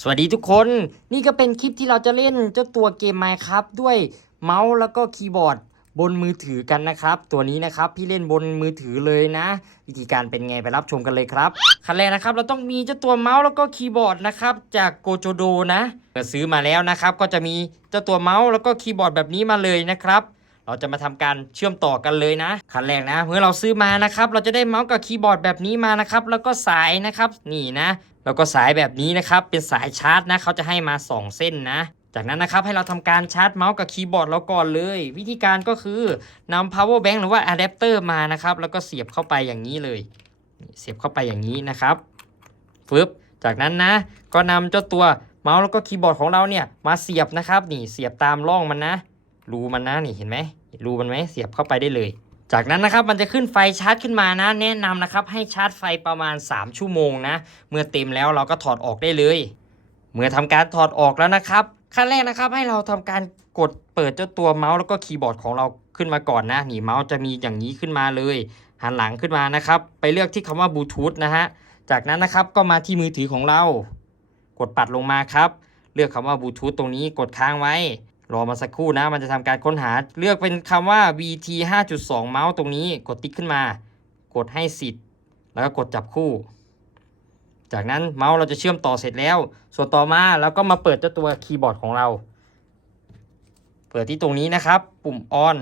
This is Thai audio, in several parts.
สวัสดีทุกคนนี่ก็เป็นคลิปที่เราจะเล่นเจ้าตัวเกม Minecraft ด้วยเมาส์แล้วก็คีย์บอร์ดบนมือถือกันนะครับ ตัวนี้นะครับพี่เล่นบนมือถือเลยนะ วิธีการเป็นไงไปรับชมกันเลยครับขั้นแรกนะครับ เราต้องมีเจ้าตัวเมาส์แล้วก็คีย์บอร์ดนะครับจากโกโจโดนะเมื่อซื้อมาแล้วนะครับ ก็จะมีเจ้าตัวเมาส์แล้วก็คีย์บอร์ดแบบนี้มาเลยนะครับ เราจะมาทำการเชื่อมต่อกันเลยนะขั้นแรกนะเมื่อเราซื้อมานะครับ เราจะได้เมาส์กับคีย์บอร์ดแบบนี้มานะครับ แล้วก็สายนะครับ นี่นะ แล้วก็สายแบบนี้นะครับเป็นสายชาร์จนะเขาจะให้มา 2 เส้นนะ จากนั้นนะครับให้เราทำการชาร์จเมาส์กับคีย์บอร์ดเราก่อนเลย วิธีการก็คือนำ power bank หรือว่าอะแดปเตอร์มานะครับแล้วก็เสียบเข้าไปอย่างนี้เลย เสียบเข้าไปอย่างนี้นะครับฟึบจากนั้นนะ ก็นำเจ้าตัวเมาส์แล้วก็คีย์บอร์ดของเราเนี่ยมาเสียบนะครับนี่เสียบตามร่องมันนะรูมันนะนี่เห็นไหมรูมันไหมเสียบเข้าไปได้เลย จากนั้นนะครับมันจะขึ้นไฟชาร์จขึ้นมานะแนะนำนะครับให้ชาร์จไฟประมาณ 3 ชั่วโมงนะ เมื่อเต็มแล้วเราก็ถอดออกได้เลย เมื่อทำการถอดออกแล้วนะครับ ขั้นแรกนะครับให้เราทำการกดเปิดเจ้าตัวเมาส์แล้วก็คีย์บอร์ดของเราขึ้นมาก่อนนะนี่เมาส์จะมีอย่างนี้ขึ้นมาเลย หันหลังขึ้นมานะครับ ไปเลือกที่คำว่าบลูทูธนะฮะจากนั้นนะครับก็มาที่มือถือของเรา กดปัดลงมาครับ เลือกคำว่าบลูทูธตรงนี้กดค้างไว้ รอมาสักครู่นะ มันจะทำการค้นหาเลือกเป็นคำว่า VT 5.2 เมาส์ตรงนี้กดติ๊กขึ้นมา กดให้สิทธิ์ แล้วก็กดจับคู่ จากนั้นเมาส์เราจะเชื่อมต่อเสร็จแล้ว ส่วนต่อมาเราก็มาเปิดเจ้าตัวคีย์บอร์ดของเรา เปิดที่ตรงนี้นะครับ ปุ่ม on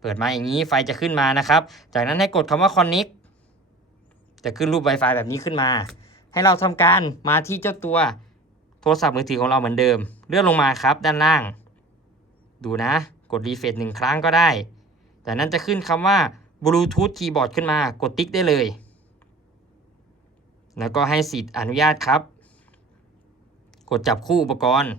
เปิดมาอย่างนี้ไฟจะขึ้นมานะครับ จากนั้นให้กดคำว่า connect จะขึ้นรูป Wi-Fi แบบนี้ขึ้นมา ให้เราทำการมาที่เจ้าตัวโทรศัพท์มือถือของเราเหมือนเดิม เลื่อนลงมาครับด้านล่าง ดูนะ กดรีเฟรชหนึ่งครั้งก็ได้ จากนั้นจะขึ้นคำว่า Bluetooth Keyboard ขึ้นมากดติ๊กได้เลย แล้วก็ให้สิทธิ์อนุญาตครับ กดจับคู่อุปกรณ์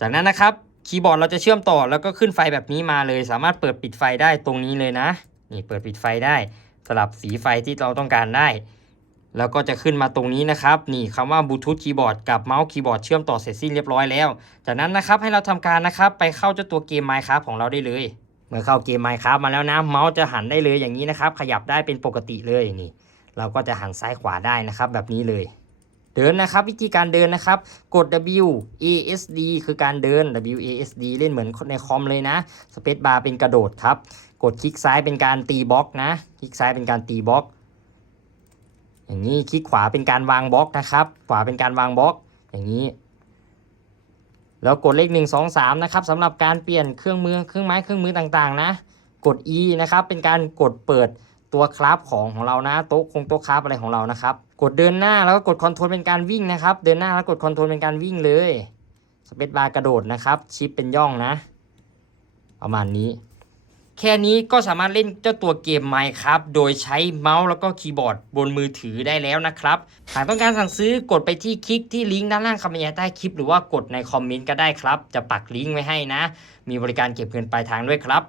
จากนั้นนะครับคีย์บอร์ดเราจะเชื่อมต่อแล้วก็ขึ้นไฟแบบนี้มาเลย สามารถเปิดปิดไฟได้ตรงนี้เลยนะ นี่เปิดปิดไฟได้สลับสีไฟที่เราต้องการได้ แล้วก็จะขึ้นมาตรงนี้นะครับ นี่คำว่าบลูทูธคีย์บอร์ดกับเมาส์คีย์บอร์ดเชื่อมต่อเสร็จสิ้นเรียบร้อยแล้ว จากนั้นนะครับให้เราทำการนะครับไปเข้าเจ้าตัวเกม Minecraft ของเราได้เลย เมื่อเข้าเกม Minecraft มาแล้วนะ เมาส์จะหันได้เลยอย่างนี้นะครับ ขยับได้เป็นปกติเลยนี่ เราก็จะหันซ้ายขวาได้นะครับแบบนี้เลยเดินนะครับวิธีการเดินนะครับ กด W A S D คือการเดิน W A S D เล่นเหมือนในคอมเลยนะสเปซบาร์เป็นกระโดดครับ กดคลิกซ้ายเป็นการตีบล็อกนะ คลิกซ้ายเป็นการตีบล็อก อย่างนี้คลิกขวาเป็นการวางบล็อกนะครับ ขวาเป็นการวางบล็อก อย่างนี้ แล้วกดเลข1 2 3นะครับสำหรับการเปลี่ยนเครื่องมือเครื่องไม้เครื่องมือต่างๆ นะ กด E นะครับ เป็นการกดเปิดตัวคราฟของของเรานะโต๊ะคงโต๊ะคราฟอะไรของเรานะครับ กดเดินหน้าแล้วก็กดคอนโทรลเป็นการวิ่งนะครับ เดินหน้าแล้วกดคอนโทรลเป็นการวิ่งเลยสเปซบาร์กระโดดนะครับ ชิปเป็นย่องนะ ประมาณนี้ แค่นี้ก็สามารถเล่นเจ้าตัวเกม Minecraft โดยใช้เมาส์แล้วก็คีย์บอร์ดบนมือถือได้แล้วนะครับ หากต้องการสั่งซื้อกดไปที่คลิกที่ลิงก์ด้านล่างคำบรรยายใต้คลิป หรือว่ากดในคอมเมนต์ก็ได้ครับ จะปักลิงก์ไว้ให้นะ มีบริการเก็บเงินปลายทางด้วยครับ